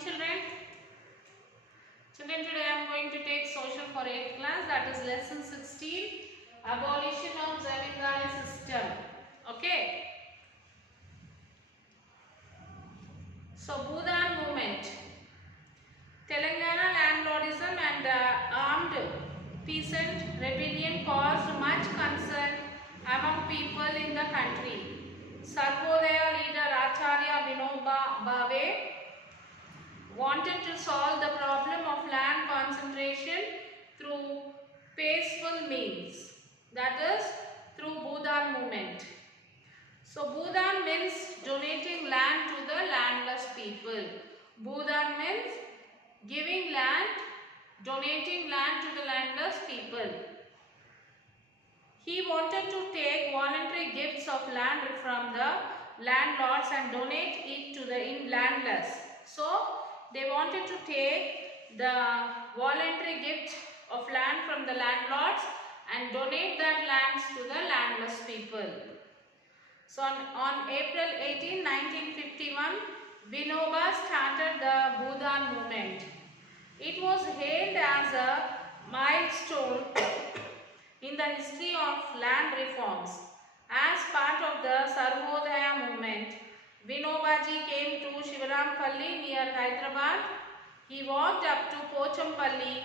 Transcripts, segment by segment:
children. Children, today I am going to take social for 8th class, that is lesson 16, abolition of zamindari system. Okay. So Bhudan movement, Telangana landlordism and the armed peasant rebellion caused much concern among people in the country. Sarvodaya leader Acharya Vinoba Bhave wanted to solve the problem of land concentration through peaceful means, that is through Bhudan movement. So Bhudan means donating land to the landless people. Bhudan means giving land, donating land to the landless people. He wanted to take voluntary gifts of land from the landlords and donate it to the landless. So they wanted to take the voluntary gift of land from the landlords and donate that lands to the landless people. So on April 18, 1951, Vinoba started the Bhudan movement. It was hailed as a milestone in the history of land reforms. As part of the Sarvodaya movement, Vinobaji came to Shivarampalli near Hyderabad. He walked up to Pochampalli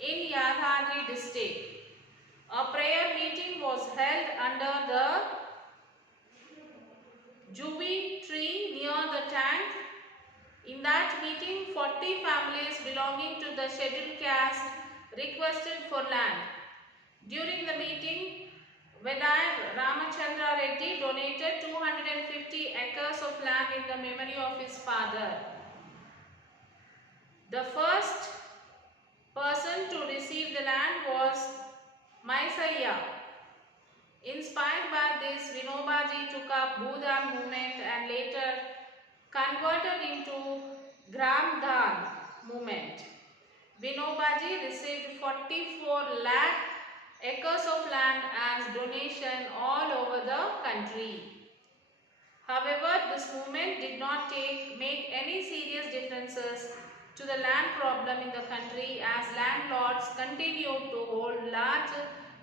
in Yadadri district. A prayer meeting was held under the Jubi tree near the tank. In that meeting, 40 families belonging to the scheduled caste requested for land. During the meeting, Vedayar Ramachandra Reddy donated 250 acres of land in the memory of his father. The first person to receive the land was Maisaiya. Inspired by this, Vinobaji took up Bhudan movement and later converted into Gram Dhan movement. Vinobaji received 44 lakh acres of land as donation all over the country. However, this movement did not make any serious differences to the land problem in the country as landlords continued to hold large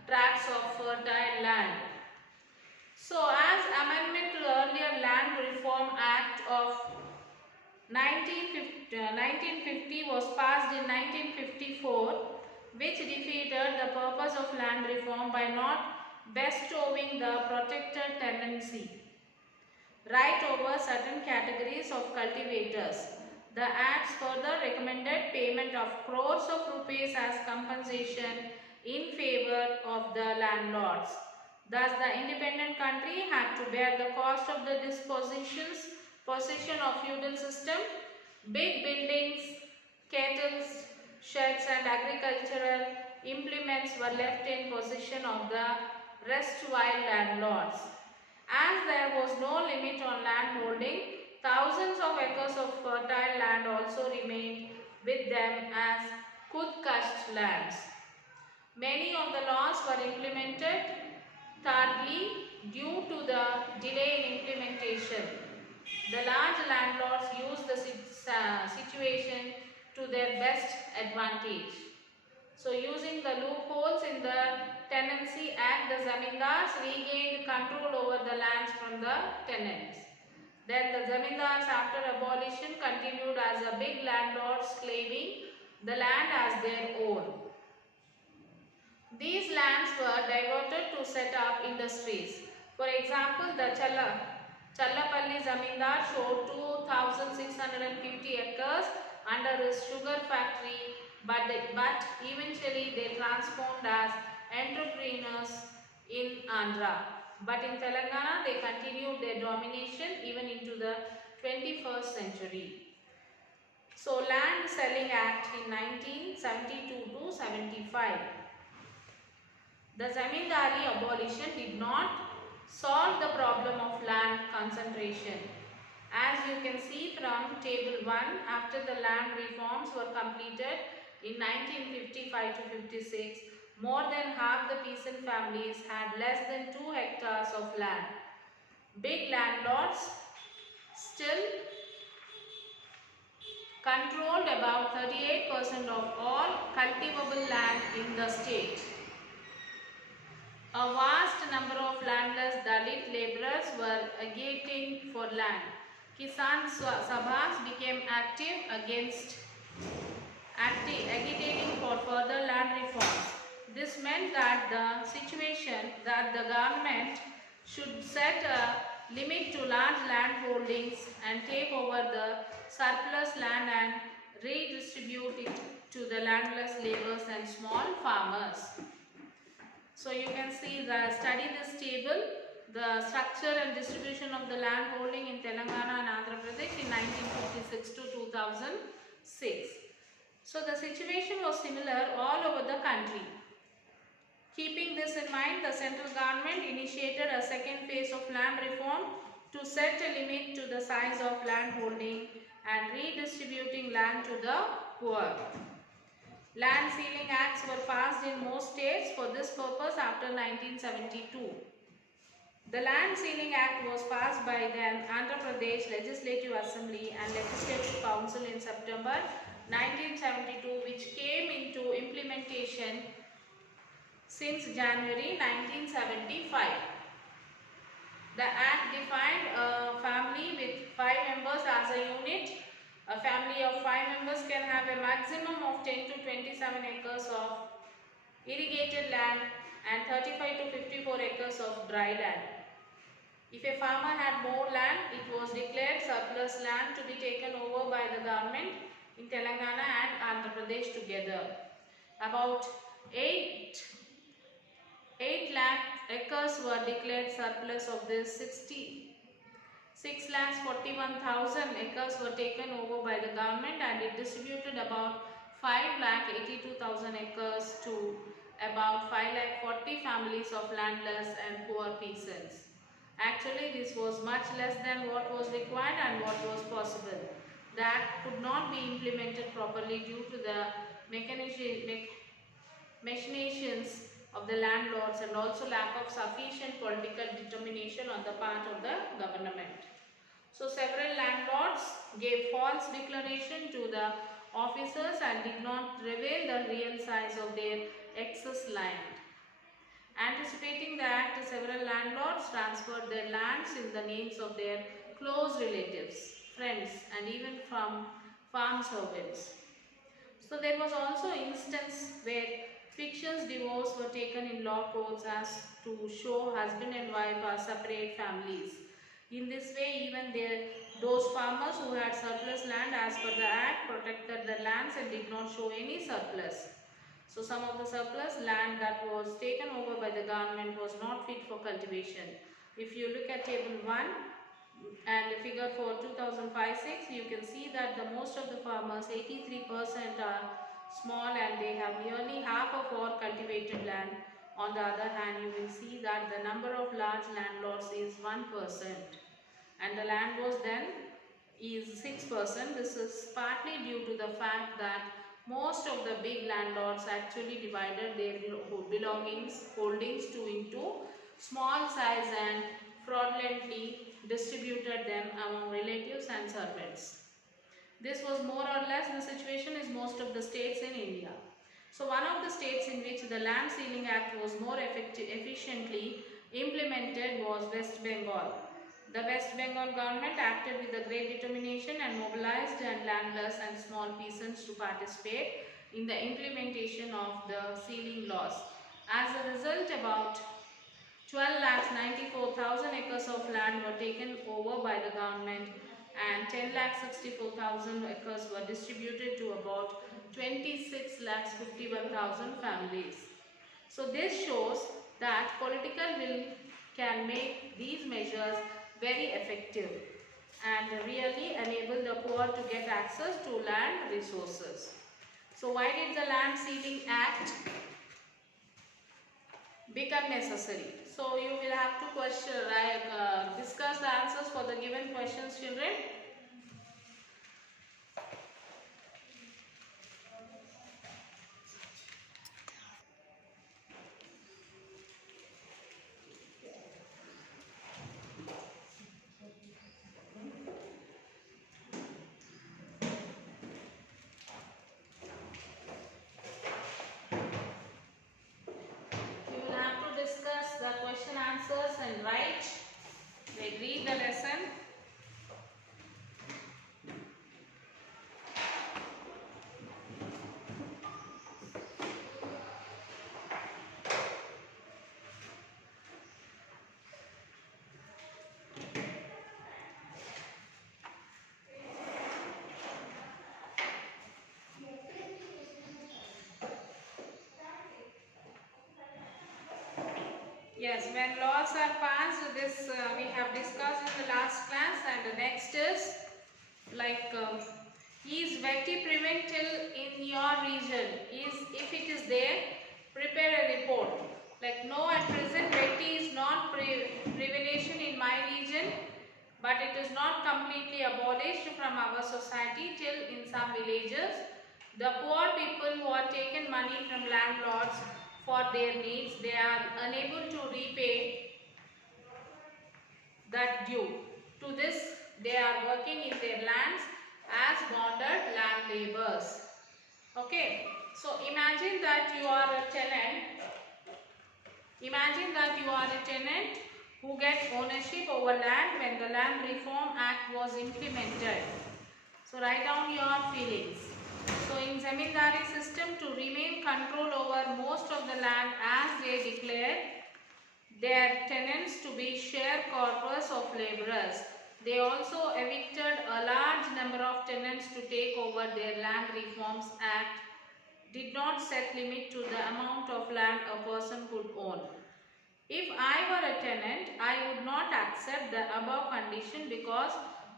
tracts of fertile land. So, as amendment to the earlier Land Reform Act of 1950 was passed in 1954, which defeated the purpose of land reform by not bestowing the protected tenancy right over certain categories of cultivators. The Acts further recommended payment of crores of rupees as compensation in favor of the landlords. Thus, the independent country had to bear the cost of the possession of feudal system. Big buildings, kettles, sheds and agricultural implements were left in possession of the erstwhile landlords. As there was no limit on land holding, thousands of acres of fertile land also remained with them as Khudkasht lands. Many of the laws were implemented tardily due to the delay in implementation. The large landlords used the situation to their best advantage. So, using the loopholes in the Tenancy Act, the zamindars regained control over the lands from the tenants. Then the zamindars after abolition continued as a big landlords claiming the land as their own. These lands were diverted to set up industries. For example, the Challapalli zamindar showed 2,650 acres under his sugar factory, but eventually they transformed as entrepreneurs in Andhra. But in Telangana, they continued their domination even into the 21st century. So, Land Selling Act in 1972 to 75. The zamindari abolition did not solve the problem of land concentration. As you can see from table 1, after the land reforms were completed in 1955 to 56, more than half the peasant families had less than 2 hectares of land. Big landlords still controlled about 38% of all cultivable land in the state. A vast number of landless Dalit laborers were agitating for land. Kisan Sabhas became agitating for further land reforms. This meant that the government should set a limit to large land holdings and take over the surplus land and redistribute it to the landless laborers and small farmers. So you can study this table, the structure and distribution of the land holding in Telangana and Andhra Pradesh in 1956 to 2006. So the situation was similar all over the country. Keeping this in mind, the central government initiated a second phase of land reform to set a limit to the size of land holding and redistributing land to the poor. Land ceiling acts were passed in most states for this purpose after 1972. The Land Ceiling Act was passed by the Andhra Pradesh Legislative Assembly and Legislative Council in September 1972, which came into implementation since January 1975. The Act defined a family with 5 members as a unit. A family of 5 members can have a maximum of 10 to 27 acres of irrigated land and 35 to 54 acres of dry land. If a farmer had more land, it was declared surplus land to be taken over by the government in Telangana and Andhra Pradesh together. About 8 lakh acres were declared surplus. Of this, 6,41,000 acres were taken over by the government, and it distributed about 5,82,000 acres to about 5,40,000 families of landless and poor peasants. Actually, this was much less than what was required and what was possible. The Act could not be implemented properly due to the machinations of the landlords and also lack of sufficient political determination on the part of the government. So several landlords gave false declaration to the officers and did not reveal the real size of their excess land. Anticipating the act, several landlords transferred their lands in the names of their close relatives, friends, and even from farm servants. So there was also instance where fictitious divorce were taken in law courts as to show husband and wife are separate families. In this way, even those farmers who had surplus land as per the act protected their lands and did not show any surplus. So some of the surplus land that was taken over by the government was not fit for cultivation. If you look at table 1 and the figure for 2005-06, you can see that the most of the farmers, 83%, are small and they have nearly half of all cultivated land. On the other hand, you will see that the number of large landlords is 1% and the land was then is 6%. This is partly due to the fact that most of the big landlords actually divided their holdings into small size and fraudulently distributed them among relatives and servants. This was more or less the situation in most of the states in India. So one of the states in which the Land Ceiling Act was more efficiently implemented was West Bengal. The West Bengal government acted with a great determination and mobilized landless and small peasants to participate in the implementation of the ceiling laws. As a result, about 12,94,000 acres of land were taken over by the government and 10,64,000 acres were distributed to about 26,51,000 families. So this shows that political will can make these measures very effective and really enable the poor to get access to land resources. So why did the Land Ceiling Act become necessary? So you will have to discuss the answers for the given questions, children. Yes, when laws are passed, this we have discussed in the last class, and the next is like is veti preventil in your region? Is if it is there, prepare a report. Like no, at present veti is not prevalation in my region, but it is not completely abolished from our society till in some villages. The poor people who are taken money from landlords for their needs, they are unable to repay that due. To this, they are working in their lands as bonded land laborers. Okay, so imagine that you are a tenant. Imagine that you are a tenant who get ownership over land when the Land Reform Act was implemented. So write down your feelings. So in Zamindari system, to remain control over most of the land as they declared their tenants to be share corpus of laborers. They also evicted a large number of tenants to take over their Land Reforms Act did not set limit to the amount of land a person could own. If I were a tenant, I would not accept the above condition because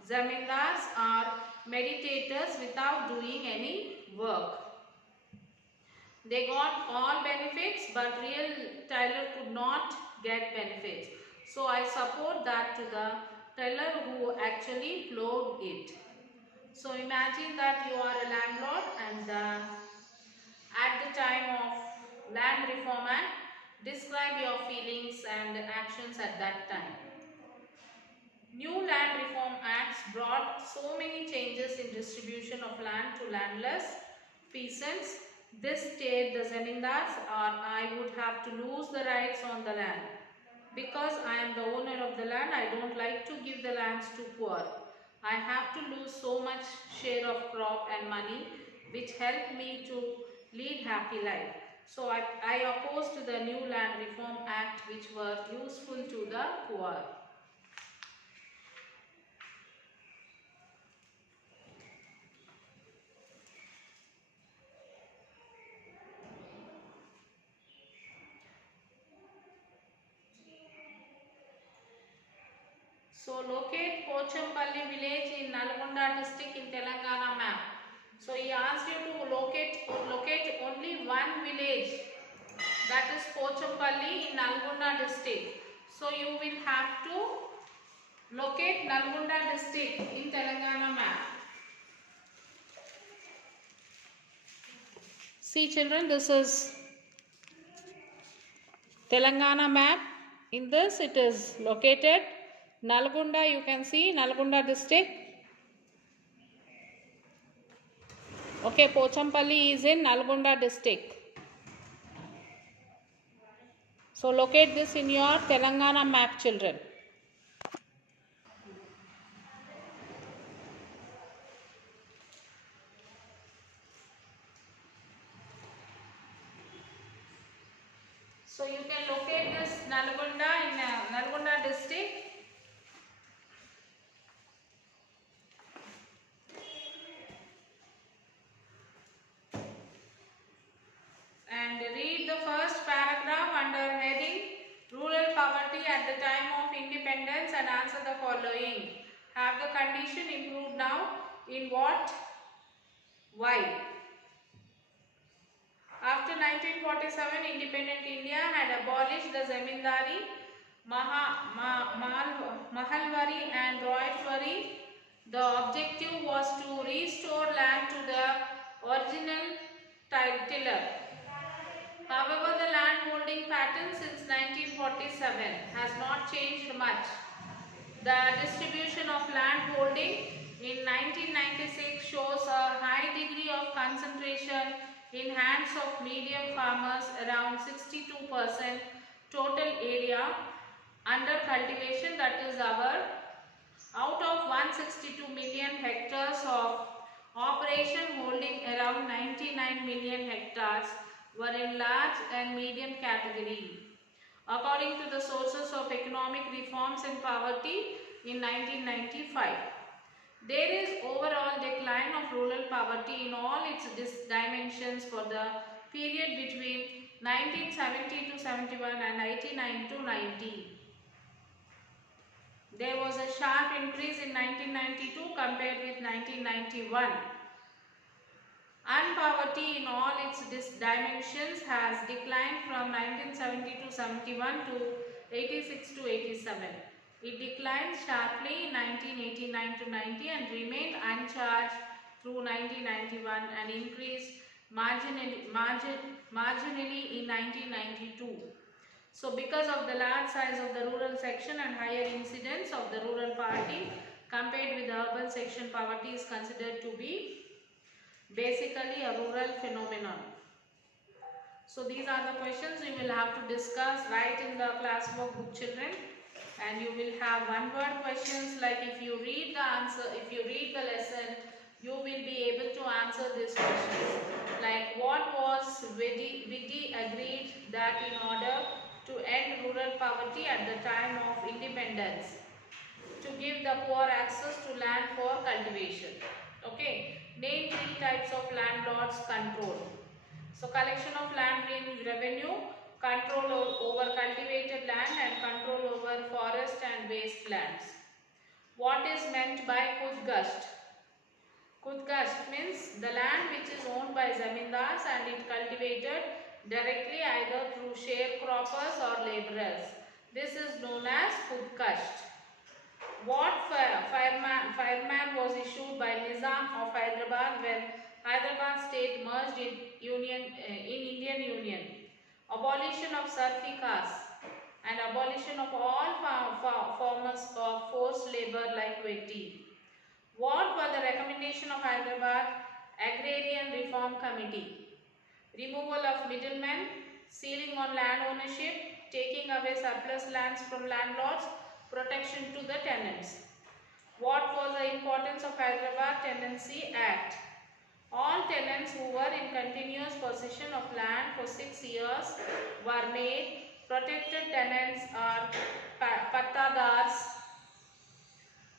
zamindars are meditators without doing any work. They got all benefits, but real Taylor could not get benefits. So I support that to the teller who actually plowed it. So imagine that you are a landlord and at the time of Land Reform Act, describe your feelings and actions at that time. New Land Reform Acts brought so many changes in distribution of land to landless peasants. This state the zamindars or I would have to lose the rights on the land. Because I am the owner of the land, I don't like to give the lands to poor. I have to lose so much share of crop and money which help me to lead happy life. So I oppose to the new Land Reform Act which were useful to the poor. So locate Pochampalli village in Nalgonda district in Telangana map. So he asked you to locate only one village, that is Pochampalli in Nalgonda district. So you will have to locate Nalgonda district in Telangana map. See children, this is Telangana map. In this it is located Nalgonda, you can see Nalgonda district. Okay, Pochampalli is in Nalgonda district. So locate this in your Telangana map, children. So you can locate this Nalgonda in Nalgonda district. And read the first paragraph under heading Rural Poverty at the Time of Independence and answer the following. Have the condition improved now? In what? Why? After 1947, independent India had abolished the Zamindari, Mahalwari and Royalwari. The objective was to restore land to the original tiller. However, the land holding pattern since 1947 has not changed much. The distribution of land holding in 1996 shows a high degree of concentration in hands of medium farmers, around 62% total area under cultivation, that is our out of 162 million hectares of operation holding, around 99 million hectares were in large and medium category. According to the sources of economic reforms and poverty in 1995. There is overall decline of rural poverty in all its dimensions for the period between 1970 to 71 and 89 to 90. There was a sharp increase in 1992 compared with 1991. Poverty in all its dimensions has declined from 1970 to 71 to 86 to 87. It declined sharply in 1989 to 90 and remained uncharged through 1991 and increased marginally in 1992. So because of the large size of the rural section and higher incidence of the rural poverty compared with the urban section, poverty is considered to be basically a rural phenomenon. So these are the questions you will have to discuss right in the class workbook, children, and you will have one word questions like if you read the answer, if you read the lesson, you will be able to answer these questions like what was Vidhi agreed that in order to end rural poverty at the time of independence, to give the poor access to land for cultivation. Okay, name 3 types of landlords control. So collection of land revenue, control over cultivated land and control over forest and wastelands. What is meant by Khudgasht? Khudgasht means the land which is owned by zamindars and it cultivated directly either through sharecroppers or laborers. This is known as Khudgasht. What fireman was issued by Nizam of Hyderabad when Hyderabad state merged in Indian Union? Abolition of serfi caste and abolition of all forms of forced labor like Veti. What were the recommendation of Hyderabad Agrarian Reform Committee? Removal of middlemen, ceiling on land ownership, taking away surplus lands from landlords, protection to the tenants. What was the importance of Hyderabad Tenancy Act? All tenants who were in continuous possession of land for 6 years were made protected tenants or pattadars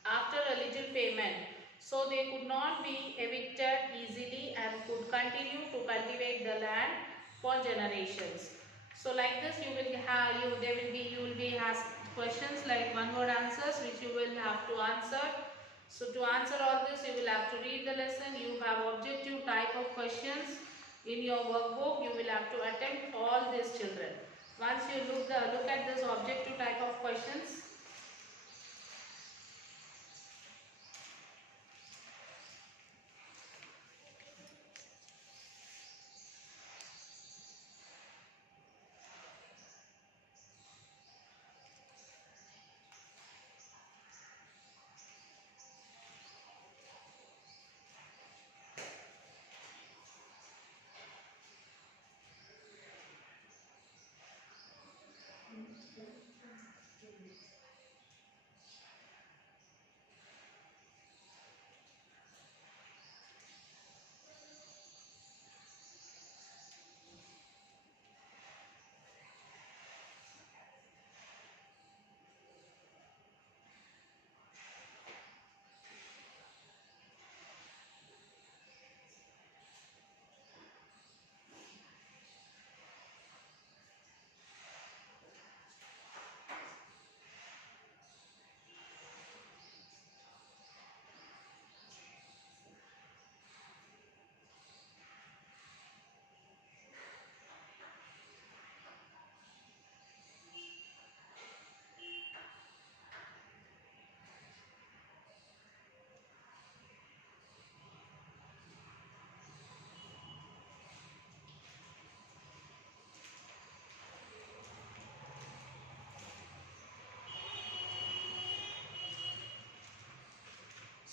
after a little payment, so they could not be evicted easily and could continue to cultivate the land for generations. So like this you will be asked questions like one word answers which you will have to answer. So to answer all this you will have to read the lesson. You have objective type of questions in your workbook. You will have to attempt all these, children. Once you look at this objective type of questions,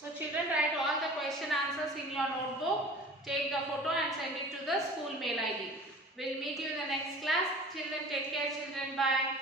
so children, write all the question answers in your notebook. Take the photo and send it to the school mail ID. We'll meet you in the next class. Children, take care. Children, bye.